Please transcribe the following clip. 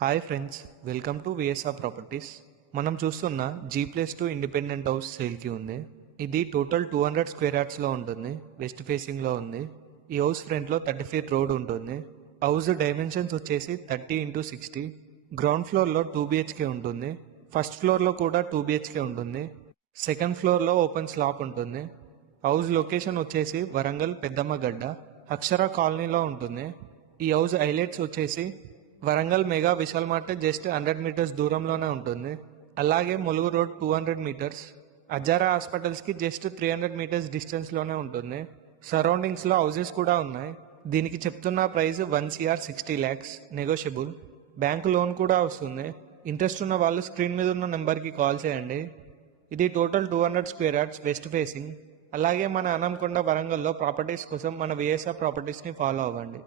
Hi friends, welcome to VSR properties. మనం చూస్తున్న G+2 independent house సేల్కి ఉంది. ఇది టోటల్ 200 స్క్వేర్ యార్డ్స్లో ఉంటుంది. వెస్ట్ ఫేసింగ్లో ఉంది. ఈ హౌస్ ఫ్రంట్లో 30 ఫీట్ రోడ్ ఉంటుంది. హౌస్ డైమెన్షన్స్ వచ్చేసి 30x60. గ్రౌండ్ ఫ్లోర్లో 2 BHK ఉంటుంది. ఫస్ట్ ఫ్లోర్లో కూడా 2 BHK ఉంటుంది. సెకండ్ ఫ్లోర్లో ఓపెన్ స్లాప్ ఉంటుంది. హౌస్ లొకేషన్ వచ్చేసి వరంగల్ పెద్దమ్మగడ్డ అక్షర కాలనీలో ఉంటుంది. ఈ హౌస్ హైలైట్స్ వచ్చేసి Warangal mega Vishal mart just 100 metres దూరంలోనే ఉంటుంది. అలాగే ములుగు రోడ్ 200 మీటర్స్, అజారా హాస్పిటల్స్కి జస్ట్ 300 మీటర్స్ డిస్టెన్స్లోనే ఉంటుంది. సరౌండింగ్స్లో హౌసెస్ కూడా ఉన్నాయి. దీనికి చెప్తున్న price 1 CR 60 lakhs, negotiable. Bank loan కూడా వస్తుంది. ఇంట్రెస్ట్ ఉన్న వాళ్ళు స్క్రీన్ మీద ఉన్న నెంబర్కి కాల్ చేయండి. ఇది total 200 square yards west facing. అలాగే మన అనంకొండ వరంగల్లో ప్రాపర్టీస్ కోసం మన విఎస్ఆర్ ప్రాపర్టీస్ని ఫాలో అవ్వండి.